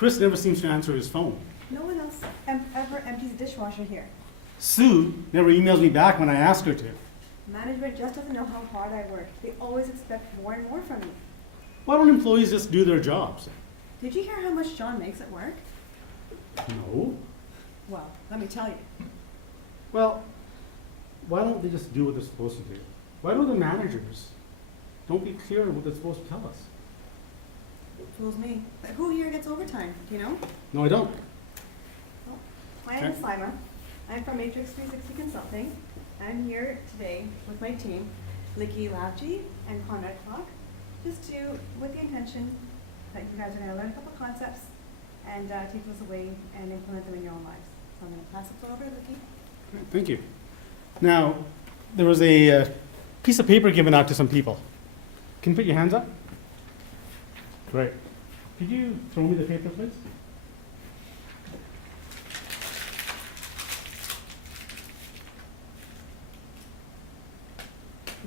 Chris never seems to answer his phone. No one else ever empties a dishwasher here. Sue never emails me back when I ask her to. Management just doesn't know how hard I work. They always expect more and more from me. Why don't employees just do their jobs? Did you hear how much John makes at work? No. Well, let me tell you. Well, why don't they just do what they're supposed to do? Why don't the managers don't be clear on what they're supposed to tell us? Fools me. But who here gets overtime? Do you know? No, I don't. Well, my name is Lima. I'm from Matrix 360 Consulting. I'm here today with my team, Licky Lavji and Conrad Clark, with the intention that you guys are going to learn a couple concepts and take those away and implement them in your own lives. So I'm going to pass the floor over to Licky. Thank you. Now, there was a piece of paper given out to some people. Can you put your hands up? Great. Could you throw me the paper, please?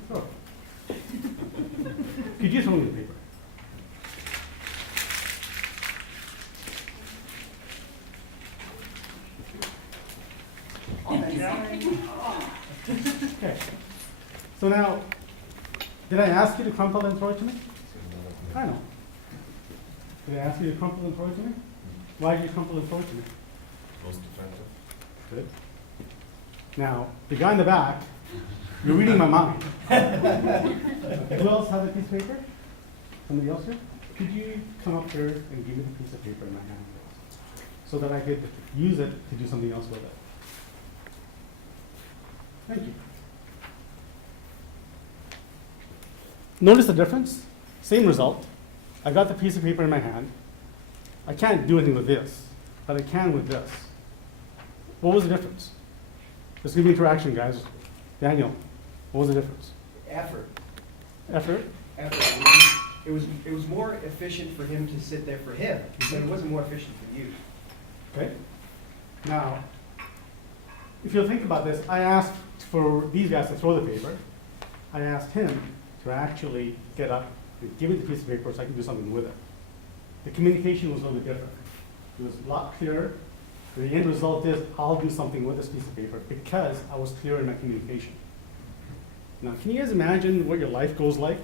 Throw it. Could you throw me the paper? Okay. So now, did I ask you to crumple and throw it to me? I know. Did I ask you to crumple and throw it to me? Why did you crumple and throw it to me? Most effective. Good. Now, the guy in the back, you're reading my mind. Who else has a piece of paper? Somebody else here? Could you come up here and give me the piece of paper in my hand, please? So that I could use it to do something else with it. Thank you. Notice the difference? Same result. I got the piece of paper in my hand. I can't do anything with this, but I can with this. What was the difference? Let's give me interaction, guys. Daniel, what was the difference? Effort. Effort? Effort. It was more efficient for him to sit there for him, but it wasn't more efficient for you. Okay. Now, if you think about this, I asked for these guys to throw the paper. I asked him to actually get up and give me the piece of paper so I can do something with it. The communication was a little bit different. It was a lot clearer. The end result is I'll do something with this piece of paper because I was clear in my communication. Now, can you guys imagine what your life goes like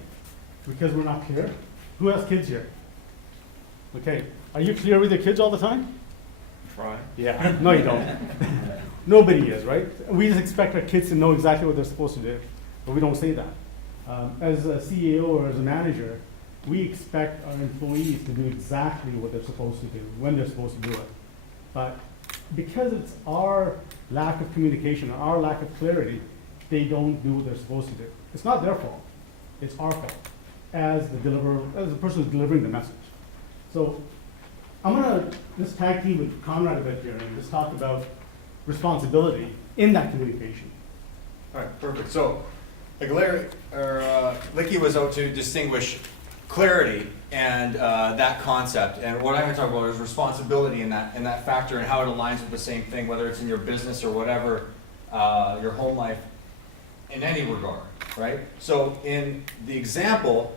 because we're not clear? Who has kids here? Okay. Are you clear with your kids all the time? Try. Yeah. No, you don't. Nobody is, right? We just expect our kids to know exactly what they're supposed to do, but we don't say that. As a CEO or as a manager, we expect our employees to do exactly what they're supposed to do, when they're supposed to do it. But because it's our lack of communication, our lack of clarity, they don't do what they're supposed to do. It's not their fault. It's our fault as the person who's delivering the message. So I'm gonna just tag team with Conrad a bit here and just talk about responsibility in that communication. All right, perfect. So, like Licky was out to distinguish clarity and that concept. And what I'm going to talk about is responsibility in that factor and how it aligns with the same thing, whether it's in your business or whatever, your home life, in any regard, right? So, in the example,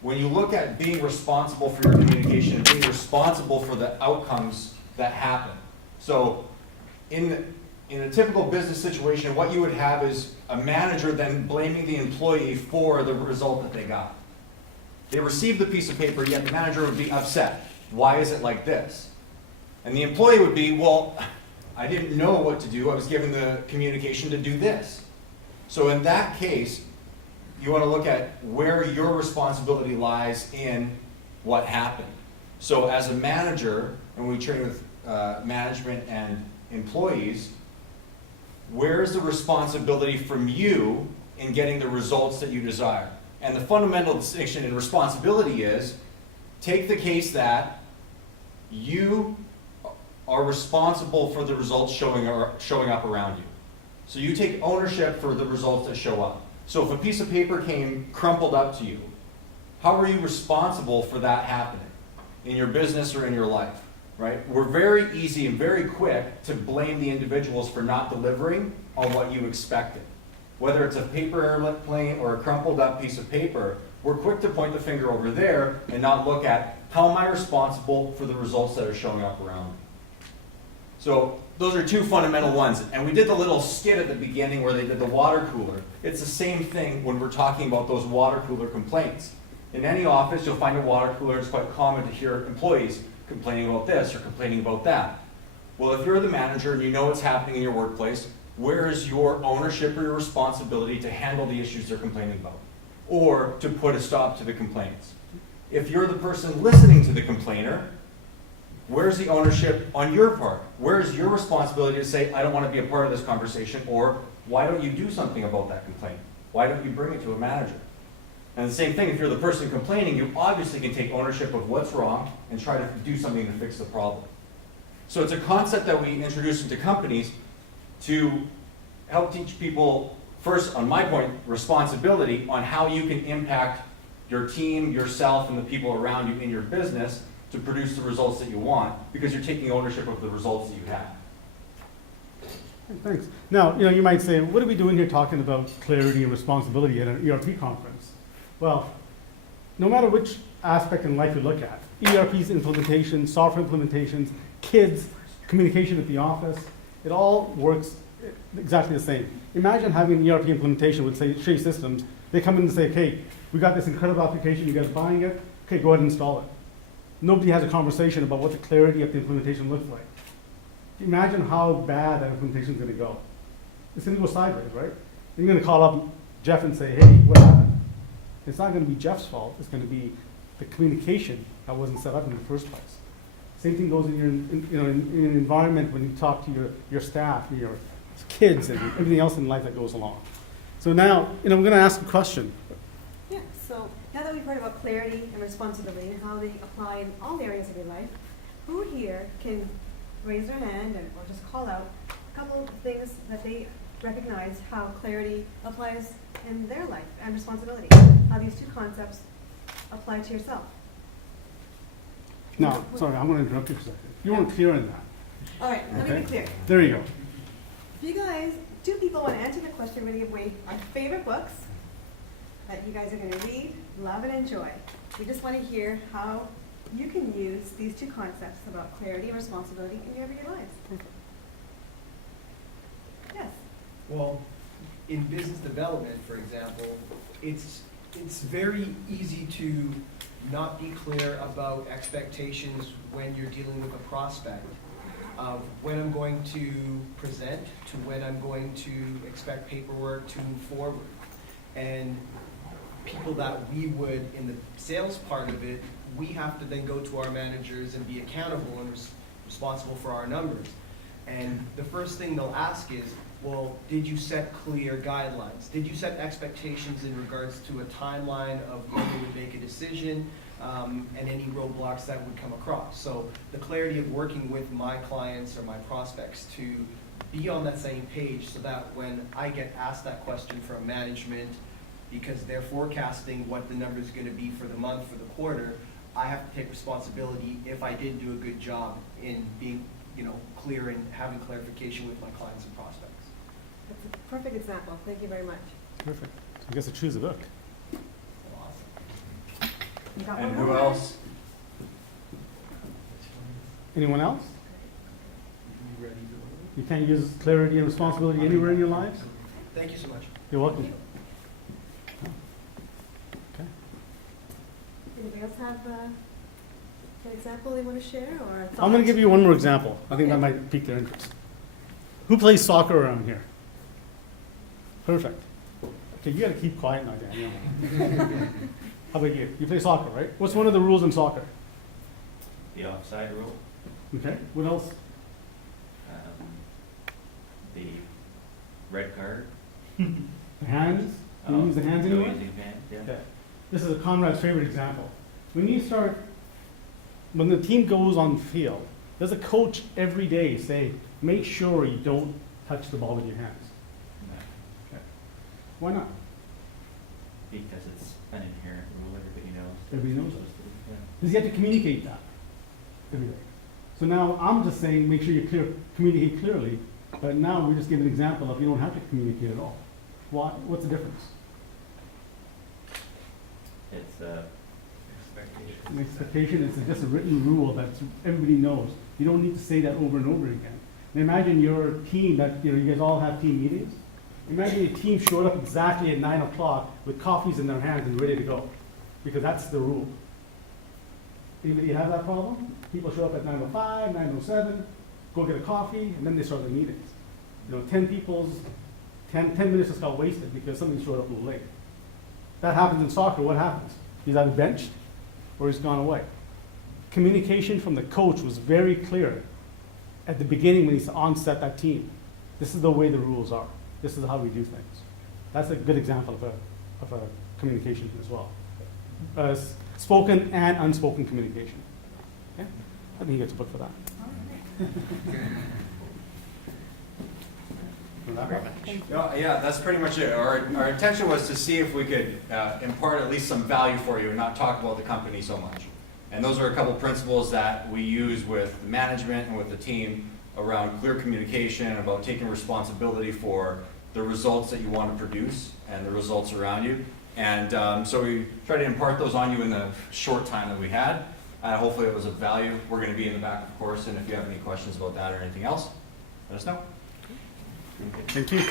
when you look at being responsible for your communication and being responsible for the outcomes that happen. So, in a typical business situation, what you would have is a manager then blaming the employee for the result that they got. They received the piece of paper, yet the manager would be upset. Why is it like this? And the employee would be, well, I didn't know what to do. I was given the communication to do this. So in that case, you want to look at where your responsibility lies in what happened. So as a manager, and we train with management and employees, where's the responsibility from you in getting the results that you desire? And the fundamental distinction in responsibility is, take the case that you are responsible for the results showing up around you. So you take ownership for the results that show up. So if a piece of paper came crumpled up to you, how are you responsible for that happening in your business or in your life? Right? We're very easy and very quick to blame the individuals for not delivering on what you expected. Whether it's a paper airplane or a crumpled up piece of paper, we're quick to point the finger over there and not look at how am I responsible for the results that are showing up around me? So those are two fundamental ones. And we did the little skit at the beginning where they did the water cooler. It's the same thing when we're talking about those water cooler complaints. In any office, you'll find a water cooler. It's quite common to hear employees complaining about this or complaining about that. Well, if you're the manager and you know what's happening in your workplace, where is your ownership or your responsibility to handle the issues they're complaining about? Or to put a stop to the complaints? If you're the person listening to the complainer, where's the ownership on your part? Where's your responsibility to say, I don't want to be a part of this conversation, or why don't you do something about that complaint? Why don't you bring it to a manager? And the same thing, if you're the person complaining, you obviously can take ownership of what's wrong and try to do something to fix the problem. So it's a concept that we introduce into companies to help teach people, first, on my point, responsibility on how you can impact your team, yourself, and the people around you in your business to produce the results that you want, because you're taking ownership of the results that you have. Thanks. Now, you might say, what are we doing here talking about clarity and responsibility at an ERP conference? Well, no matter which aspect in life you look at, ERP's implementation, software implementations, kids, communication at the office, it all works exactly the same. Imagine having an ERP implementation with, say, Shea Systems. They come in and say, okay, we got this incredible application, you guys buying it? Okay, go ahead and install it. Nobody has a conversation about what the clarity of the implementation looks like. Imagine how bad that implementation is going to go. It's going to go sideways, right? You're going to call up Jeff and say, hey, what happened? It's not going to be Jeff's fault. It's going to be the communication that wasn't set up in the first place. Same thing goes in your in an environment when you talk to your staff, your kids, and everything else in life that goes along. So now, we're going to ask a question. Yeah, so now that we've heard about clarity and responsibility and how they apply in all areas of your life, who here can raise their hand or just call out a couple of things that they recognize how clarity applies in their life and responsibility, how these two concepts apply to yourself? No, sorry, I'm going to interrupt you for a second. You weren't clear on that. All right, let me Okay. be clear. There you go. If you guys, two people want to answer the question, we're going to give away our favorite books that you guys are going to read, love, and enjoy. We just want to hear how you can use these two concepts about clarity and responsibility in your everyday lives. Yes. Well, in business development, for example, it's very easy to not be clear about expectations when you're dealing with a prospect, of when I'm going to present to when I'm going to expect paperwork to move forward. And people that we would, in the sales part of it, we have to then go to our managers and be accountable and responsible for our numbers. And the first thing they'll ask is, well, did you set clear guidelines? Did you set expectations in regards to a timeline of when you would make a decision and any roadblocks that would come across? So the clarity of working with my clients or my prospects to be on that same page so that when I get asked that question from management, because they're forecasting what the number is going to be for the month, for the quarter, I have to take responsibility if I didn't do a good job in being, clear and having clarification with my clients and prospects. That's a perfect example. Thank you very much. Perfect. So I guess I choose a book. Awesome. You got And one who more? else? Anyone else? You can't use clarity and responsibility anywhere in your lives? Thank you so much. You're welcome. Okay. Anybody else have an example they want to share or a thought? I'm going to give you one more example. I think that Okay. might pique their interest. Who plays soccer around here? Perfect. Okay, you got to keep quiet now, Daniel. How about you? You play soccer, right? What's one of the rules in soccer? The offside rule, Okay. What else? the red card. The hands? Do you use the hands No anywhere? using hands, yeah. Okay. This is a Conrad's favorite example. When the team goes on the field, does a coach every day say, make sure you don't touch the ball with your hands? No, Okay. Why not? because it's an inherent rule, everybody knows. Everybody knows it. Yeah. Because you have to communicate that every day. So now I'm just saying, make sure you communicate clearly, but now we just give an example of you don't have to communicate at all. Why? What's the difference? It's expectation. An expectation is just a written rule that everybody knows. You don't need to say that over and over again. And imagine your team that, you guys all have team meetings. Imagine your team showed up exactly at 9 o'clock with coffees in their hands and ready to go, because that's the rule. Anybody have that problem? People show up at 9:05, 9:07, go get a coffee, and then they start their meetings. 10 minutes just got wasted because somebody showed up a little late. That happens in soccer, what happens? He's either benched or he's gone away. Communication from the coach was very clear at the beginning when he's onset that team. This is the way the rules are. This is how we do things. That's a good example of a communication as well. Spoken and unspoken communication. Okay? I think he gets a book for that. No, yeah, that's pretty much it. Our intention was to see if we could impart at least some value for you and not talk about the company so much. And those are a couple principles that we use with management and with the team around clear communication, about taking responsibility for the results that you want to produce and the results around you. And so we try to impart those on you in the short time that we had. Hopefully it was of value. We're going to be in the back, of course, and if you have any questions about that or anything else, let us know. Thank you.